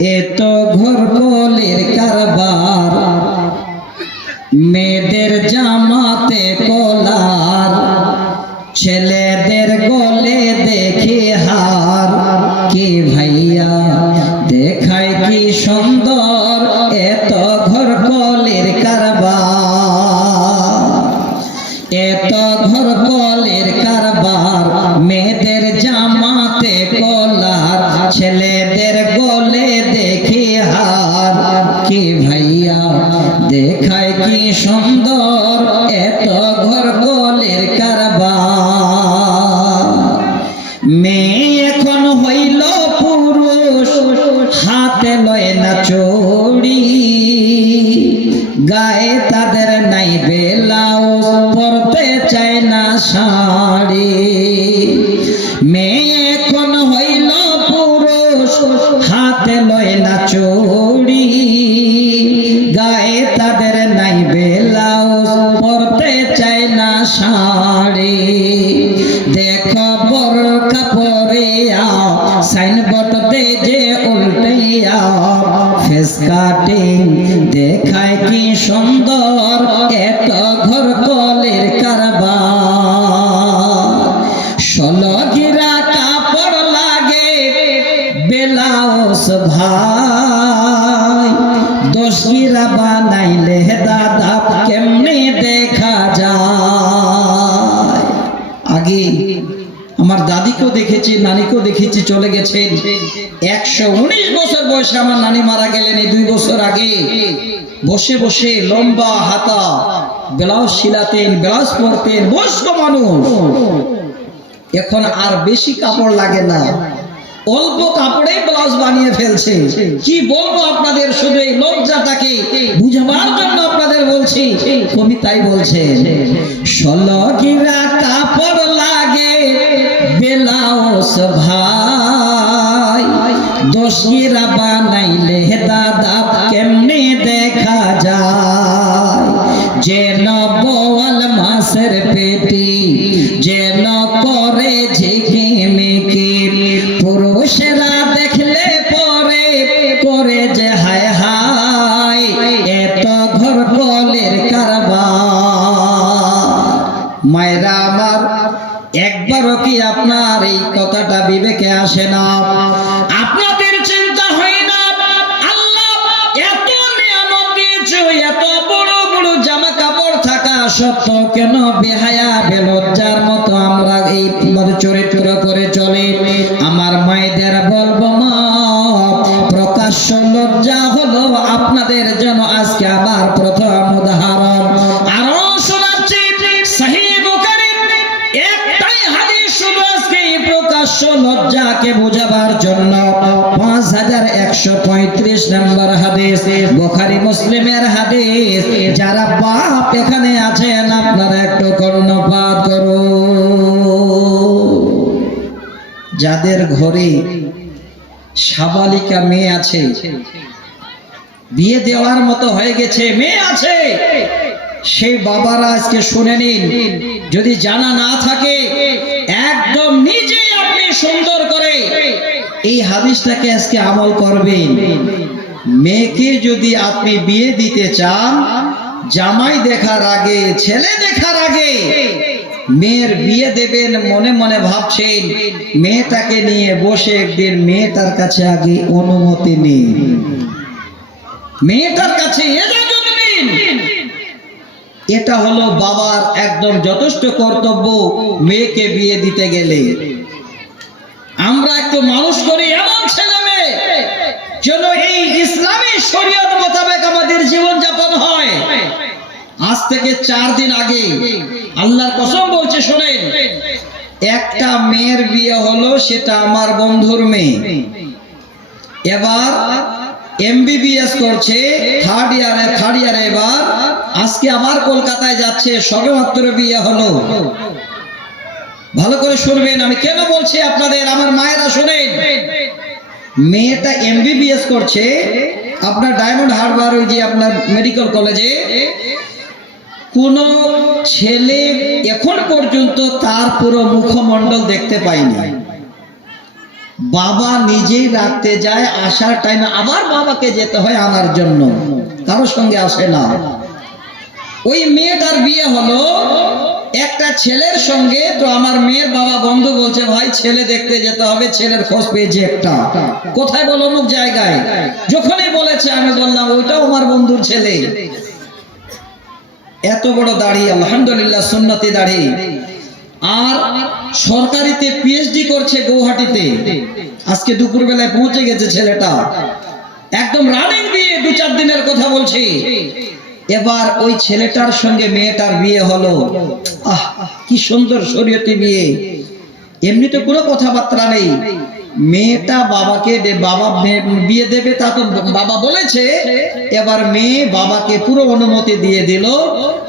এত ঘর কলের কারবার, মেয়েদের জামাতে কলার, ছেলেদের গলে দেখি হার। কি ভাইয়া দেখায় কি সুন্দর, এত ঘর কলের কারবার, এত ঘর কলের কারবার, মেয়েদের জামাতে কলার, ছেলেদের গলে দেখি হার। কি ভাইয়া দেখায় কি সুন্দর, এত ঘর কলের কারবার। মেয়ে এখন হইল পুরুষ, হাতে লয় না চড়ি, গায়ে তাদের নাই ব্লাউজ, পরতে চায় না শাড়ি। মেয়ে এখন হইল পুরুষ, হাতে লয় না চড়ি, গায়ে তাদের নাই ব্লাউজ, পরতে চায় না শাড়ি। দেখো বোরকা পরিয়া সাইনবোর্ড দে যে উল্টাইয়া, ফেস কাটিং দেখায় কি সুন্দর, এত ঘর কলের কারবার। 16 গিরা কাপড় লাগে ব্লাউজ ভাই, 10 গিরা বানাইলে দাদা কেমনে দেখা যায়। আগে আমার দাদিকেও দেখেছি, নানিকেও দেখেছি, চলে গেছেন। 119 বছর বয়সে আমার নানি মারা গেলেন এই 2 বছর আগে। বসে বসে লম্বা হাতা ব্লাউজ সিলাতেন, ব্লাউজ পরতেন, বয়স্ক মানুষ। এখন আর বেশি কাপড় লাগে না, অল্প কাপড়ে ব্লাউজ বানিয়ে ফেলছে। কি বলবো আপনাদের, শুধু এই লজ্জাটাকে বুঝাবার জন্য আপনাদের বলছি। কবি তাই বলছেন, 16 গিরা কাপড় লাগে ব্লাউজ ভাই, 10 গিরা বানাইলে দাদা কেমনে দেখা যায়। যেন বোয়াল মাছের পেটি, যেন করে ঝিকিমিকি, পুরুষেরা দেখলে পরে করে যে হায় হায়, এত ঘর কলের কারবার। মায়েরা আমার, একবারও কি আপনার এই কথাটা বিবেকে আসে না? আপনাদের চিন্তা হয় না আল্লাহ এত নিয়ামত দিয়েছে, এত বড় বড় জামা কাপড় থাকা সত্ত্বেও কেন বেহায়া বেলজ্জার মতো আমরা এই চরিত্র করে চলে? আমার মায়েদের বলবো, মা প্রকাশ্য লজ্জা হলো আপনাদের জন্য আজকে আবার প্রথম উদাহরণ। আরো শোনাচ্ছি, সহিহ বুখারীর একটাই হাদিস শুধু আজকে প্রকাশ্য লজ্জাকে বোঝাবার জন্য। 5135 নম্বর হাদিস, বুখারী মুসলিমের হাদিস। যারা বাপ এখানে আছেন আপনারা একটু কর্ণপাত করুন। যাদের ঘরে সাবালিকা মেয়ে আছে, বিয়ে দেওয়ার মতো হয়ে গেছে, মেয়ে আছে, সেই বাবারা আজকে শুনে নিন। যদি জানা না থাকে, একদম নিজেই আপনি সুন্দর করে এই হাদিসটাকে আজকে আমল করবেন। মেয়েকে যদি আপনি বিয়ে দিতে চান, জামাই দেখার আগে, ছেলে দেখার আগে মেয়ের বিয়ে দেবেন মনে মনে ভাবছেন, মেয়েটাকে নিয়ে বসে একদিন মেয়েটার কাছে আগে অনুমতি নিন, মেয়েটার কাছে ইজাজত নিন। এটা হলো বাবার একদম যথেষ্ট কর্তব্য মেয়েকে বিয়ে দিতে গেলে। আমরা একটু মানুষ করি এমন ছেলে মেয়ে যেন এই ইসলামী শরীয়ত মোতাবেক আমাদের জীবন যাপন হয়। আজ থেকে 4 দিন আগে আল্লাহর কসম বলছে, শোনেন, একটা মেয়ের বিয়ে হলো, সেটা আমার বন্ধুর মেয়ে। এবার MBBS করছে, থার্ড ইয়ারে এবার। আজকে আবার কলকাতায় যাচ্ছে, সবেমাত্র বিয়ে হলো। ভালো করে শুনবেন, আমি কেন বলছি আপনাদের, আমার মায়েরা শুনেন। মেয়েটা MBBS করছে আপনার ডায়মন্ড হারবার, ওই যে আপনার মেডিকেল কলেজে। কোন ছেলে এখন পর্যন্ত তার পুরো মুখমণ্ডল দেখতে পাইনি। বাবা নিজেই রাখতে যায়, আসার টাইমে আবার বাবাকে যেতে হয় আনার জন্য, কারোর সঙ্গে আসে না। ওই মেয়েটার বিয়ে হলো একটা ছেলের সঙ্গে। তো আমার মেয়ের বাবা বন্ধু বলছে, ভাই ছেলে দেখতে যেতে হবে, ছেলের খোঁজ পেয়েছে একটা। কোথায় বলো? অমুক জায়গায়। যখনই বলেছে আমি বললাম ওইটাও আমার বন্ধুর ছেলে। এত বড় দাড়ি, আলহামদুলিল্লাহ, সুন্নতি দাড়ি, আর সরকারিতে পিএইচডি করছে গৌহাটিতে। আজকে দুপুর বেলায় পৌঁছে গেছে ছেলেটা, একদম রানিং বিয়ে, 2-4 দিনের কথা বলছি। এবার ওই ছেলেটার সঙ্গে মেয়েটার বিয়ে হলো। আহ, কি সুন্দর শরীয়তি বিয়ে, এমনিতে কোনো কথাবার্তা নেই। মেয়েটা বাবাকে বাবা বিয়ে দেবে তা তো বাবা বলেছে। এবার মেয়ে বাবাকে পুরো অনুমতি দিয়ে দিল,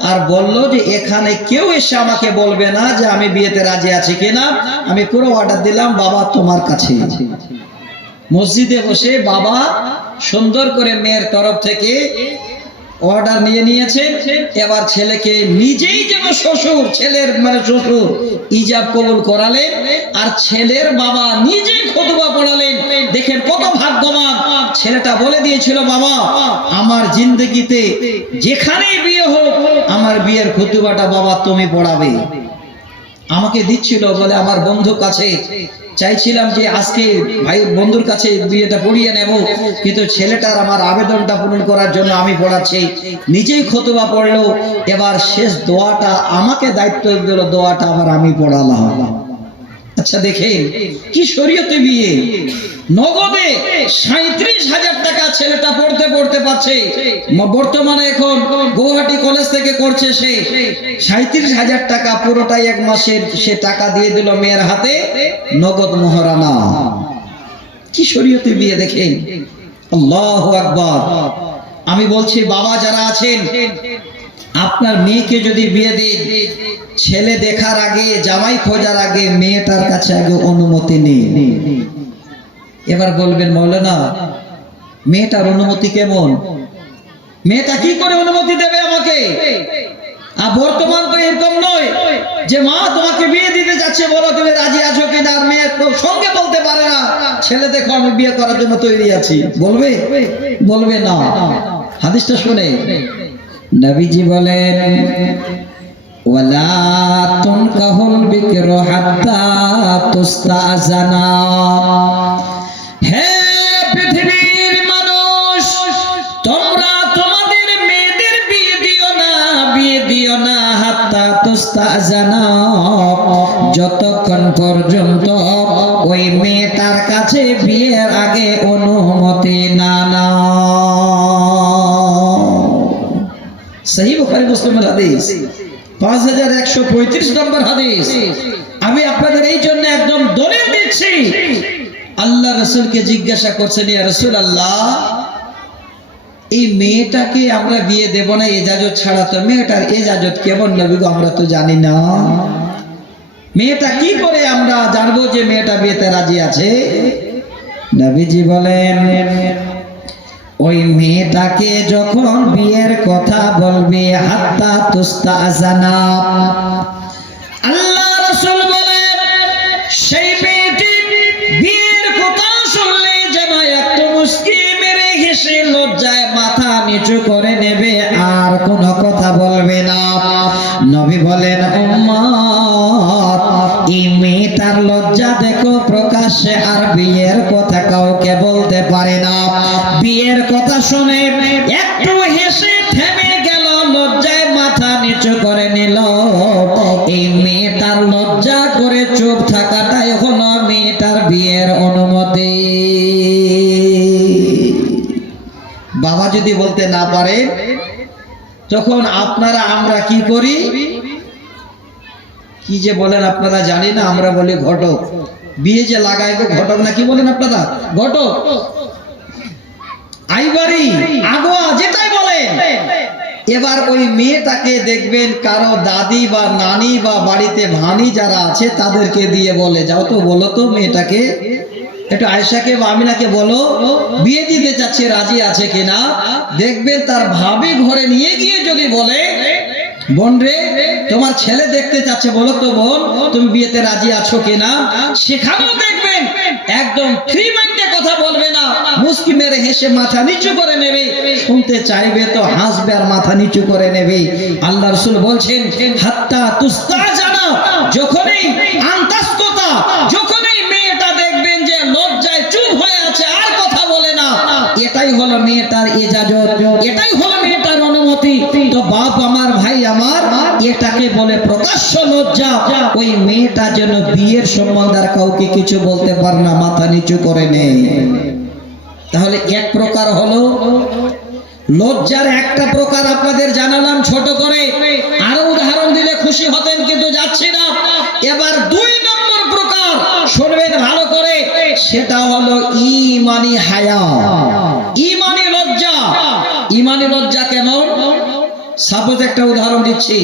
আর বলল যে এখানে কেউ এসে আমাকে বলবে না যে আমি বিয়েতে রাজি আছি কিনা, আমি পুরো অর্ডার দিলাম বাবা তোমার কাছে। মসজিদে বসে বাবা সুন্দর করে মেয়ের তরফ থেকে অর্ডার নিয়ে নিয়েছে। এবার ছেলেকে নিজেই যেন শ্বশুর, ছেলের মানে শ্বশুর ইজাব কবুল করালেন, আর ছেলের বাবা নিজেই খুতবা পড়ালেন। দেখেন কত ভাগ্যবান। ছেলেটা বলে দিয়েছিল, বাবা আমার জিন্দগিতে যেখানেই বিয়ে হোক আমার বিয়ের খুতবাটা বাবা তুমি পড়াবে। আমাকে দিচ্ছিল বলে আমার বন্ধুর কাছে চাইছিলাম যে আজকে ভাই বন্ধুর কাছে বিয়েটা পড়িয়ে নেব, কিন্তু ছেলেটার আমার আবেদনটা পূরণ করার জন্য আমি পড়াচ্ছি। নিজেই খুতবা পড়লো। এবার শেষ দোয়াটা আমাকে দায়িত্ব দিল, দোয়াটা আবার আমি পড়ালাম। আচ্ছা দেখেন কি শরীয়তে বিয়ে। নগদে 37,000 টাকা ছেলেটা পড়তে পারছে। বর্তমানে এখন গৌহাটি কলেজ থেকে করছে সে। 37,000 টাকা পুরোটাই 1 মাসের সে টাকা দিয়ে দিল মেয়ের হাতে, নগদ মোহরানা। কি শরীয়তে বিয়ে দেখেন, আল্লাহু আকবার। আমি বলছি বাবা যারা আছেন, আপনার মেয়েকে যদি বিয়ে দেন, ছেলে দেখার আগে, জামাই খোঁজার আগে মেয়েটার কাছে আগে অনুমতি নিন। এবার বলবেন মৌলানা মেয়েটার অনুমতি কেমন? মেয়েটা কি করে অনুমতি দেবে আমাকে? আর বর্তমান তো এরকম নয় যে মা তোমাকে বিয়ে দিতে যাচ্ছে, বলো তুমি রাজি আছো কিনা। আর মেয়ে তো সঙ্গে বলতে পারে না, ছেলে দেখো আমি বিয়ে করার জন্য তৈরি আছি। বলবে? বলবে না। হাদিসটা শুনে নবীজি বলেন, ওয়ালা তুনকাহুল বিকরু হাত্তা তুস্তাজানা। হে পৃথিবীর মানুষ, তোমরা তোমাদের মেয়েদের বিয়ে দিও না হাত্তা তুস্তাজানা, যতক্ষণ পর্যন্ত ওই মেয়েটার কাছে বিয়ের আগে অনুমতি না নাও। সহিহ বুখারী মুসলিমের হাদিস, 5135 নম্বর হাদিস। আমি আপনাদের এই জন্য একদম দলিল দিচ্ছি। আল্লাহ রাসূলকে জিজ্ঞাসা করছেন, ইয়া রাসূলুল্লাহ এই মেয়েটাকে আমরা বিয়ে দেব না ইজাজত ছাড়া, তো মেয়েটার ইজাজত কেমন নবী গো আমরা তো জানি না। মেয়েটা কি করে আমরা জানবো যে মেয়েটা বিয়েতে রাজি আছে? নবীজি বলেন, ওই মেয়েটাকে যখন বিয়ের কথা বলবে হাত্তা তুস্তাজানা, আল্লাহ রাসূল বলেন সেই মেয়েটি বিয়ের কথা শুনলে যেন একটু মুস্কি মেরে হেসে লজ্জায় মাথা নিচু করে নেবে, আর কোনো কথা বলবে না। নবী বলেন, উম্মত এই মেয়েটার লজ্জা দেখো প্রকাশ্যে, আর বিয়ের কথা কাউকে বলতে পারে না। বিয়ের কথা শুনে একটু হেসে থেমে গেল, লজ্জায় মাথা নিচু করে নিল। এই মেয়েটার লজ্জা করে চুপ থাকাটাই হলো মেয়েটার বিয়ের অনুমতি। বাবা যদি বলতে না পারে, তখন আপনারা আমরা কি করি? কি যে বলেন আপনারা জানি না, আমরা বলি ঘটক। বিয়ে যে লাগাইবো ঘটক না, কি বলেন আপনারা? ঘটক, আইবারি, আগোয়া, যেটাই বলেন। এবার ওই মেয়েটাকে দেখবেন কারো দাদি বা নানি বা বাড়িতে ভানি যারা আছে তাদেরকে দিয়ে বলে, যাও তো বলো তো মেয়েটাকে একটু, আয়েশাকে বা আমিনাকে বলো বিয়ে দিতে যাচ্ছে, রাজি আছে কিনা। দেখবেন তার ভাবি ঘরে নিয়ে গিয়ে যদি বলে, বোন রে তোমার ছেলে দেখতে চাচ্ছে, বলো তো বোন তুমি বিয়েতে রাজি আছো কিনা। সেখানেও দেখবেন একদম ফ্রি মাইন্ডে কথা বলবে না, মুস্কি মেরে হেসে মাথা নিচু করে নেবে, শুনতে চাইবে তো হাসবে আর মাথা নিচু করে নেবে। আল্লাহ রাসূল বলছেন হাত্তা তুস্তাজানা, যখনই আন্তাস্ততা, যখনই মেয়েটা দেখবেন যে লজ্জায় চুপ হয়ে আছে আর কথা বলে না, এটাই হলো মেয়েটার ইজাজত, এটাই হলো মেয়েটার অনুমতি। তো বাপ আমার, ভাই আমার, এটাকে বলে প্রকাশ্য লজ্জা। ওই মেয়েটা যেন বিয়ের সম্বন্ধে কাউকে কিছু বলতে পারে না, মাথা নিচু করে নেই। তাহলে এক প্রকার হলো লজ্জার, একটা প্রকার আপনাদের জানালাম ছোট করে, আরো উদাহরণ দিলে খুশি হতেন কিন্তু যাচ্ছি না। এবার 2 নম্বর প্রকার শুনবেন ভালো করে, সেটা হলো ঈমানি হায়া, ঈমানি লজ্জা। ঈমানি লজ্জা কেমন? সাপোজ একটা উদাহরণ দিচ্ছি,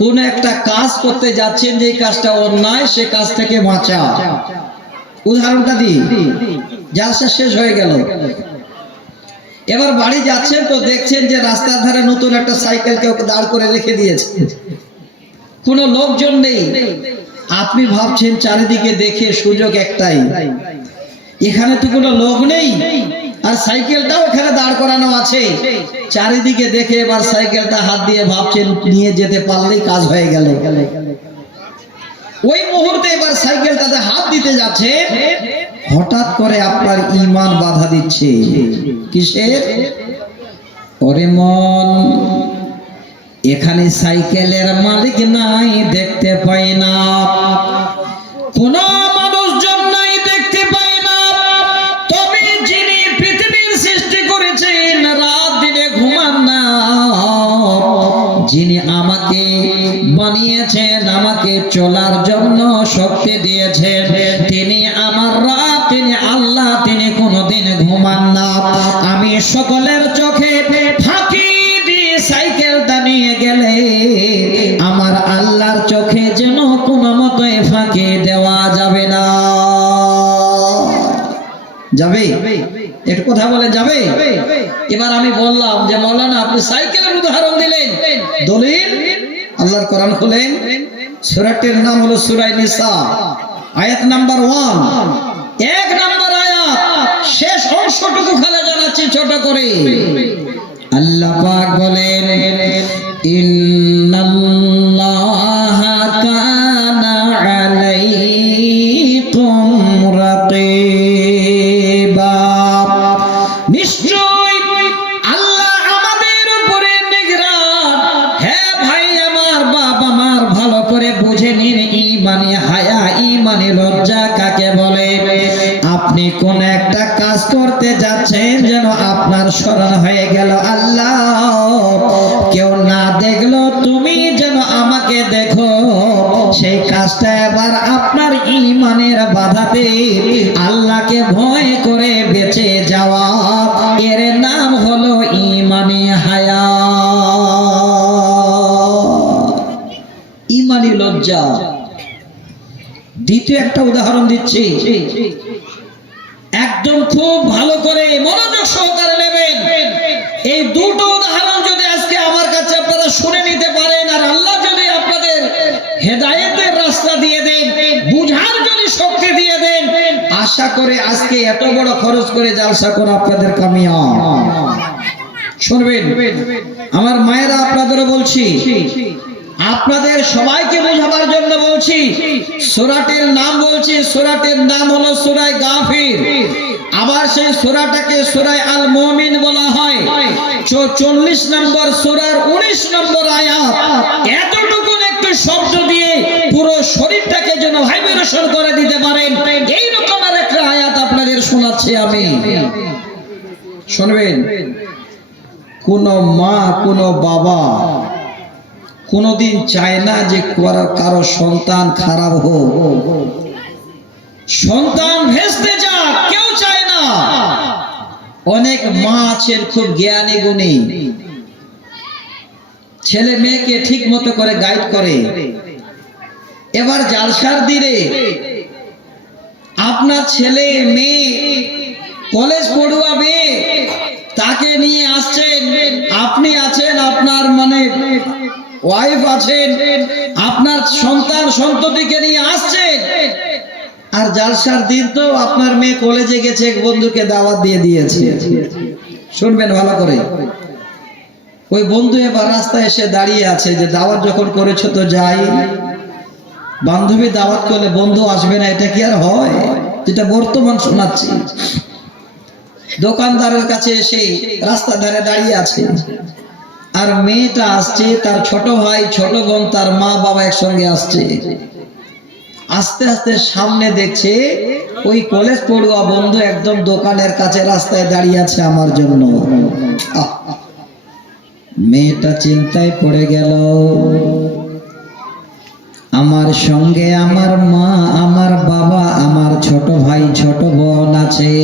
কোন একটা কাজ করতে যাচ্ছেন, যে কাজটা অন্যায়, সে কাজ থেকে বাঁচা। উদাহরণটা দিই, জালসা শেষ হয়ে গেল, এবার বাড়ি যাচ্ছেন তো দেখছেন যে রাস্তার ধারে নতুন একটা সাইকেল কেউ দাঁড় করে রেখে দিয়েছে, কোনো লোকজন নেই। আপনি ভাবছেন চারিদিকে দেখে সুযোগ একটাই, এখানে তো কোনো লোক নেই আর সাইকেলটাও এখানে দাঁড় করানো আছে। চারিদিকে দেখে এবার সাইকেলটা হাত দিয়ে ভাবছেন নিয়ে যেতে পারলেই কাজ হয়ে গেল। ওই মুহূর্তে এবার সাইকেলটাতে হাত দিতে যাচ্ছে, হঠাৎ করে আপনার ঈমান বাধা দিচ্ছে। কিসের? ওরে মন, এখানে সাইকেলের মালিক নাই, দেখতে পাই না, কোন মানুষজন নাই, দেখতে পাই না, তবে যিনি পৃথিবীর সৃষ্টি করেছেন, রাত দিনে ঘুমান না, যিনি আমাকে বানিয়েছেন, আমাকে চলার জন্য শক্তি দিয়েছেন, তিনি আমার রাত, তিনি আল্লাহ, তিনি কোনোদিন ঘুমান না। আমি সকলের চোখে ফাঁকি দিয়ে সাইকেলটা নিয়ে গেলে আমার আল্লাহর চোখে যেন কোনো মতোই ফাঁকি দেওয়া যাবে না। যাবে? একটু কথা বলে যাবে? এবার আমি বললাম যে মাওলানা আপনি সাইকেলের উদাহরণ দিলেন, দলিল আল্লাহর কোরআন খুলেন, সূরাটির নাম হলো সূরা নিসা, আয়াত নাম্বার 1, 1 নম্বর আয়াত, শেষ অংশটুকু খালি জানাচ্ছি ছোট করে। আল্লাহ পাক বলেন ইন্নাল্লাহা কানা আলাইকুম রাকিবা, নিশ্চয় আল্লাহ আমাদের উপরে নিগরান। হ্যাঁ ভাই আমার, বাপ আমার, ভালো করে বুঝে নিন ঈমানি হায়া, ঈমানি লজ্জা কাকে বলে। আপনি কোন একটা কাজ করতে যাচ্ছেন, যেন আপনার স্মরণ হয়ে গেল আল্লাহ কেউ না দেখলো, তুমি যেন আমাকে দেখো, সেই কাজটা এবার আপনার ঈমানের বাধাতে আল্লাহকে ভয় করে বেঁচে যাওয়া, এর নাম হলো ঈমানি হায়া, ঈমানি লজ্জা। দ্বিতীয় একটা উদাহরণ দিচ্ছি, একদম খুব ভালো করে মনোযোগ সহকারে নেবেন। এই দুটো উদাহরণ যদি আজকে আমার কাছে আপনারা শুনে নিতে পারেন, আর আল্লাহ যদি আপনাদের হেদায়েতের রাস্তা দিয়ে দেন, বুঝার যদি শক্তি দিয়ে দেন, আশা করে আজকে এত বড় খরচ করে জালসা করা আপনাদের কামিয়াব। শুনবেন আমার মায়েরা, আপনাদেরও বলছি, আপনাদের সবাইকে বোঝাবার জন্য বলছি। সূরাটির নাম বলছি, সূরাটির নাম হলো সূরা গাফির। আবার সেই সূরাটাকে সূরা আল মুমিন বলা হয়। 44 নম্বর সূরার 19 নম্বর আয়াত। এতটুকু একটু শব্দ দিয়ে পুরো শরীরটাকে যেন ভাইব্রেশন করে দিতে পারেন, এই রকমের একটা আয়াত আপনাদের শোনাচ্ছি আমি। শুনবেন, কোন মা, কোন বাবা কোনদিন চায় না যে কারো সন্তান খারাপ হোক, সন্তান ভেস্তে যাক, কেউ চায় না। অনেক মা আছেন খুব জ্ঞানী গুণী, ছেলে মেয়েকে ঠিক মতো করে গাইড করে। এবার জালসার দিনে আপনার ছেলে মেয়ে কলেজ পড়ুয়া মেয়ে, তাকে নিয়ে আসছেন, আপনি আছেন, আপনার মানে ওয়াইফ আছেন, আপনার সন্তান সন্ততিকে নিয়ে আসছেন। আর জালসার দিন তো আপনার মেয়ে কলেজে গেছে, এক বন্ধুকে দাওয়াত দিয়ে দিয়েছে। শুনবেন ভালো করে, ওই বন্ধু এবার রাস্তায় এসে দাঁড়িয়ে আছে যে দাওয়াত যখন করেছো তো যাই। বান্ধবী দাওয়াত করলে বন্ধু আসবে না, এটা কি আর হয়? যেটা বর্তমান শোনাচ্ছি। দোকানদারের কাছে এসে রাস্তা ধারে দাঁড়িয়ে আছে, আর মেয়েটা আসছে, তার ছোট ভাই ছোট বোন তার মা বাবা একসঙ্গে আসছে। আস্তে আস্তে সামনে দেখছে ওই কলেজ পড়ুয়া বন্ধু একদম দোকানের কাছে রাস্তায় দাঁড়িয়ে আছে আমার জন্য। মেয়েটা চিন্তায় পড়ে গেল, আমার সঙ্গে আমার মা আমার বাবা আমার ছোট ভাই ছোট বোন আছে,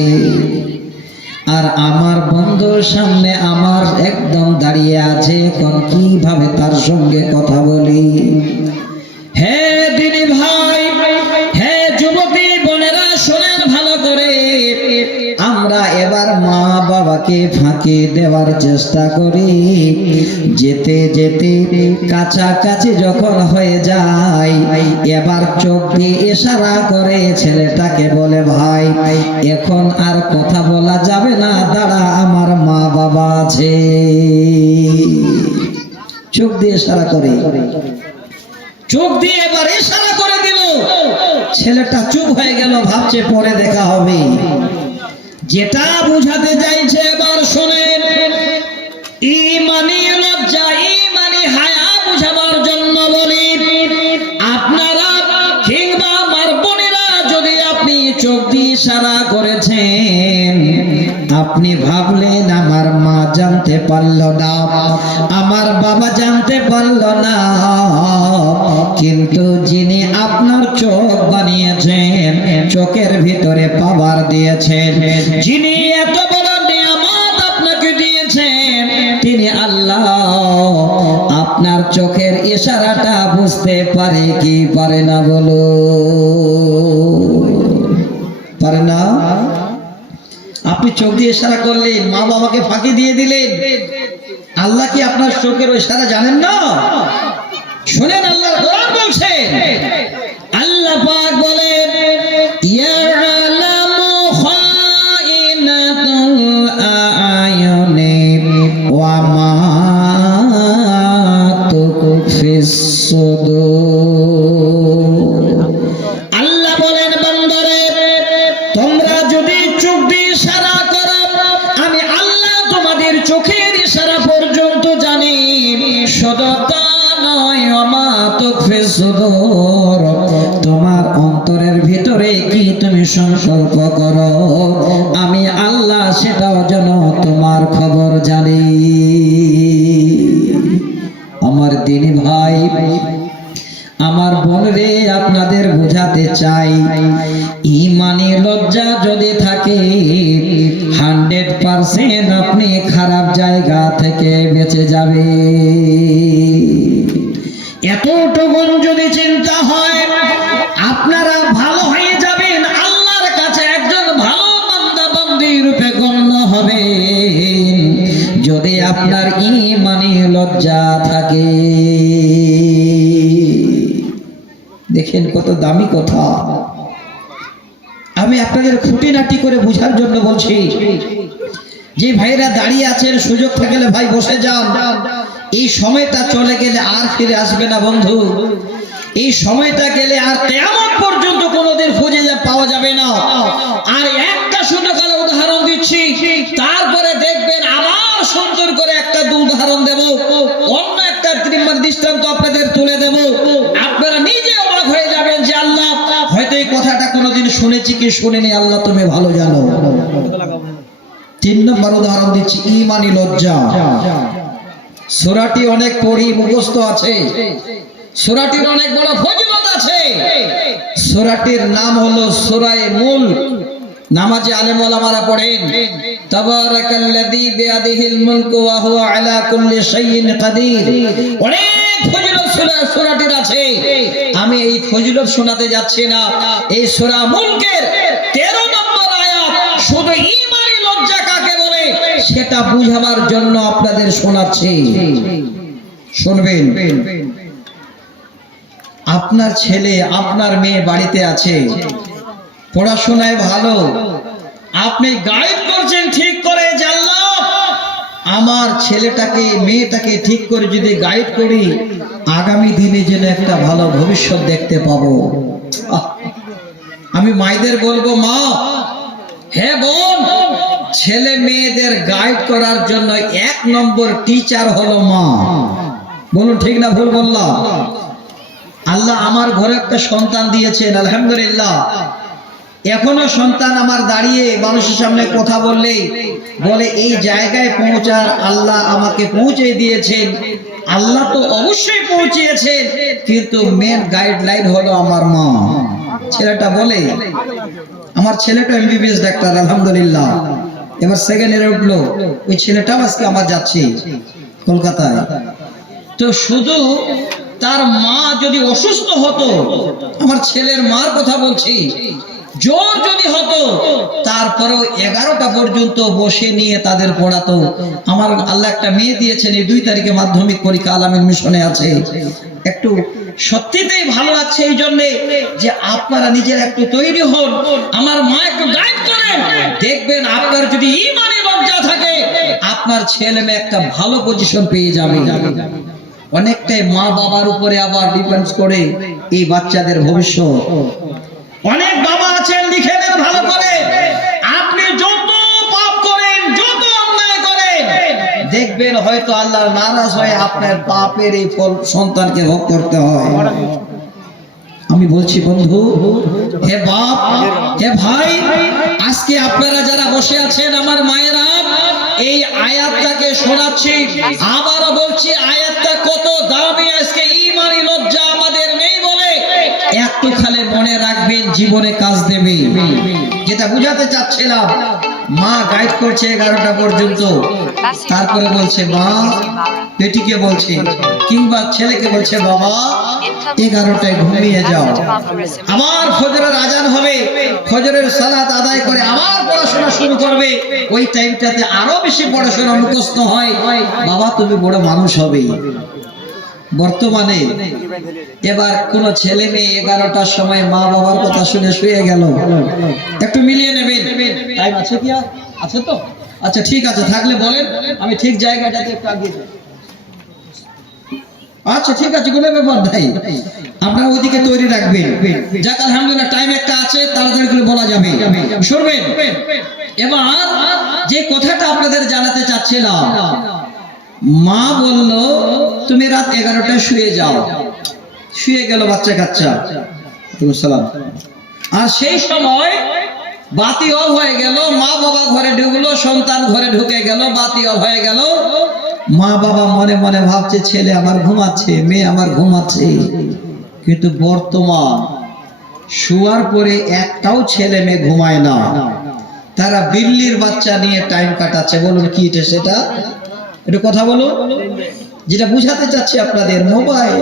আর আমার বন্ধুর সামনে আমার একদম দাঁড়িয়ে আছে, এখন কিভাবে তার সঙ্গে কথা বলি? হে দিনী ভাই, হে যুবতী বোনেরা, শোনেন ভালো করে। আমরা এবার মা বাবাকে ফাঁকি দেওয়ার চেষ্টা করি, যেতে যেতে কাছাকাছি যখন হয়ে যায়, এবার চোখ দিয়ে ইশারা করে ছেলেটাকে বলে, ভাই এখন আর কথা বলা যাবে না, দাঁড়া আমার মা বাবা আছে। চোখ দিয়ে ইশারা করে, চোখ দিয়ে এবার ইশারা করে দিল। ছেলেটা চুপ হয়ে গেল, ভাবছে পরে দেখা হবে। যেটা বুঝাতে চাইছে এবার শোনেন, ঈমানি লজ্জা ঈমানি হায়া বুঝাবার জন্য বলি, আপনারা কিংবা আমার বোনেরা যদি আপনি চোখ দিয়ে ইশারা করেছেন, আপনি ভাবলেন আমার মা জানতে পারল না, আমার বাবা জানতে পারল না, কিন্তু যিনি আপনার চোখ বানিয়েছেন, চোখের ভিতরে পাওয়ার দিয়েছেন, যিনি এত বড় নিয়ামত আপনাকে দিয়েছেন, তিনি আল্লাহ। আপনার চোখের ইশারাটা বুঝতে পারে কি পারে না? বলো, পারে না? আপনি চোখ দিয়ে ইশারা করলেন, মা বাবাকে ফাঁকি দিয়ে দিলেন, আল্লাহ কি আপনার চোখের ইশারা জানেন না? শুনেন, আল্লাহর কোরআন বলছে, আল্লাহ পাক বলেন, ইয়ালামু খাইনাতুল আয়ুনি ওয়া মা তুখফিস সুদূর। আল্লাহ বলেন, বান্দারে তোমরা যদি চোখ দিয়ে ইশারা করো, আমি আল্লাহ তোমাদের চোখের ইশারা পর্যন্ত জানি। শুধু তোমার অন্তরের ভিতরে কি তুমি সংকল্প করো, আমি আল্লাহ সেটাও যেন তোমার খবর জানি। আমার দিনী ভাই, আমার বোনরে, আপনাদের বোঝাতে চাই, ঈমানি লজ্জা যদি থাকে 100% আপনি খারাপ জায়গা থেকে বেঁচে যাবে। এতটুকু যদি চিন্তা হয়, আপনারা ভালো হয়ে যাবেন, আল্লাহর কাছে একজন ভালো বান্দা বান্দী রূপে গণ্য হবে, যদি আপনার ঈমানি লজ্জা থাকে। দেখেন কত দামি কথা। আমি আপনাদের খুঁটিনাটি করে বুঝার জন্য বলছি। যে ভাইরা দাঁড়িয়ে আছেন, সুযোগ থাকলে ভাই বসে যান। এই সময়টা চলে গেলে আর ফিরে আসবে না বন্ধু। এই সময়টা গেলে আর কিয়ামত পর্যন্ত কোনোদিন খুঁজে পাওয়া যাবে না। আর একটা শুধু কালো উদাহরণ দিচ্ছি, তারপরে দেখবেন আবার সুন্দর করে একটা উদাহরণ দেব, অন্য একটা দৃষ্টান্ত আপনাদের তুলে দেব। আপনারা নিজে অবাক হয়ে যাবেন যে আল্লাহ, হয়তো এই কথাটা কোনোদিন শুনেছি কি শুনিনি, আল্লাহ তুমি ভালো জানো। 3 নম্বর উদাহরণ দিচ্ছি, ঈমানি লজ্জা। সূরাটি অনেক পড়ি, মুখস্থ আছে, সূরাটির অনেক বড় ফজিলত আছে। সূরাটির নাম হলো সূরা মুলক। নামাজে আলেম ওলামারা পড়েন, তাবারাকাল্লাযী বিয়াদিহিল মুলকু ওয়া হুয়া আলা কুল্লি শাইইন কাদির। অনেক ফজিলত সূরাটির আছে। আমি এই ফজিলত শোনাতে যাচ্ছি না। এই সূরা মুলকের 13 নম্বর আয়াত শুধু ঈমানি লজ্জা কাকে বলে সেটা বুঝাবার জন্য আপনাদের শোনাচ্ছি, শুনবেন। আপনার ছেলে আপনার মেয়ে বাড়িতে আছে, পড়াশোনায় ভালো, আপনি গাইড করছেন ঠিক করে যে আল্লাহ আমার ছেলেটাকে মেয়েটাকে ঠিক করে যদি গাইড করি আগামী দিনে যেন একটা ভালো ভবিষ্যৎ দেখতে পাবো। আমি মায়েদের বলবো, মা, হে বোন, ছেলে মেয়েদের গাইড করার জন্য 1 নম্বর টিচার হলো মা। বলুন ঠিক না ভুল বললাম? আল্লাহ আমার ঘরে একটা সন্তান দিয়েছেন, আলহামদুলিল্লাহ। এখনো সন্তান আমার দাঁড়িয়ে মানুষের সামনে কথা বললেই বলে এই জায়গায় পৌঁছার আল্লাহ আমাকে পৌঁছে দিয়েছেন। আল্লাহ তো অবশ্যই পৌঁছিয়েছেন, কিন্তু মেন গাইডলাইন হলো আমার মা। ছেলেটা বলে, আমার ছেলেটা এমবিবিএস ডাক্তার, আলহামদুলিল্লাহ, এবার সেকেন্ড ইয়ারে উঠলো। ওই ছেলেটাও আজকে আমার যাচ্ছে কলকাতায়। তো শুধু তার মা যদি অসুস্থ হতো, আমার ছেলের মার কথা বলছি, জ্বর যদি হতো, তারপরেও 11টা পর্যন্ত বসে নিয়ে তাদের পড়াতো। আমার আল্লাহ একটা মেয়ে দিয়েছেন, এই 2 তারিখে মাধ্যমিক পরীক্ষা, আলামিন মিশনে আছে। একটু সত্যিতেই ভালো লাগছে এই জন্য যে আপনারা নিজের একটু তৈরি হন, আমার মা একটু গাইড করেন, দেখবেন আপনার যদি ঈমানে লজ্জা থাকে আপনার ছেলে মেয়ে একটা ভালো পজিশন পেয়ে যাবে। অনেকটাই মা বাবার উপরে আবার ডিপেন্ড করে এই বাচ্চাদের ভবিষ্যৎ। অনেক বাবা আছেন, লিখে দেন ভালো করে, আপনি যত পাপ করেন, যত অন্যায় করেন, দেখবেন হয়তো আল্লাহ নারাজ হয়ে আপনার পাপের এই ফল সন্তানকে ভোগ করতে হয়। আমি বলছি বন্ধু, হে বাপ, হে ভাই, আজকে আপনারা যারা বসে আছেন আমার মায়েরা, এই আয়াতটাকে শোনাচ্ছি, আবারও বলছি আয়াতটা কত দামি। আজকে ঈমানি লজ্জা আমাদের নেই বলে একটু খালি মনে রাখবেন, জীবনে কাজ দেবে। যেটা বুঝাতে চাচ্ছিলাম, মা গাইড করছে 11টা পর্যন্ত, তারপরে বলছে মা বেটিকে বলছে কিংবা ছেলেকে বলছে বাবা 11টায় ঘুমিয়ে যাও, আমার ফজরের আজান হবে, ফজরের সালাত আদায় করে আবার পড়াশোনা শুরু করবে। ওই টাইমটাতে আরো বেশি পড়াশোনা মুখস্থ হয়, বাবা তুমি বড় মানুষ হবে। বর্তমানে এবার কোন ছেলে মেয়ে 11টার সময় মা বাবার কথা শুনে শুয়ে গেল, একটু মিলিয়ে নেবেন। টাইম আছে কি? আছে তো? আচ্ছা ঠিক আছে, থাকলে বলেন, আমি ঠিক জায়গাটাতে একটু আগিয়ে যাই। আচ্ছা ঠিক আছে, কোনো ব্যাপার নাই, আপনারা ওইদিকে তৈরি রাখবেন। যাক আলহামদুলিল্লাহ, টাইম একটা আছে, তাড়াতাড়ি করে বলা যাবে। শুনবেন, এবার যে কথাটা আপনাদের জানাতে চাচ্ছিলাম, মা বলল তুমি রাত 11টায় শুয়ে যাও। শুয়ে গেল বাচ্চা কাচ্চা, আর সেই সময় বাতি অফ হয়ে গেল, মা বাবা ঘরে ঢুকলো, সন্তান ঘরে ঢুকে গেল, বাতি অফ হয়ে গেল। মা বাবা মনে মনে ভাবছে ছেলে আমার ঘুমাচ্ছে, মেয়ে আমার ঘুমাচ্ছে, কিন্তু বর্তমান শুয়ার পরে একটাও ছেলে মেয়ে ঘুমায় না, তারা বিল্লির বাচ্চা নিয়ে টাইম কাটাচ্ছে। বলুন কি এটা? সেটা একটু কথা বলো, যেটা বুঝাতে চাচ্ছি আপনাদের, মোবাইল।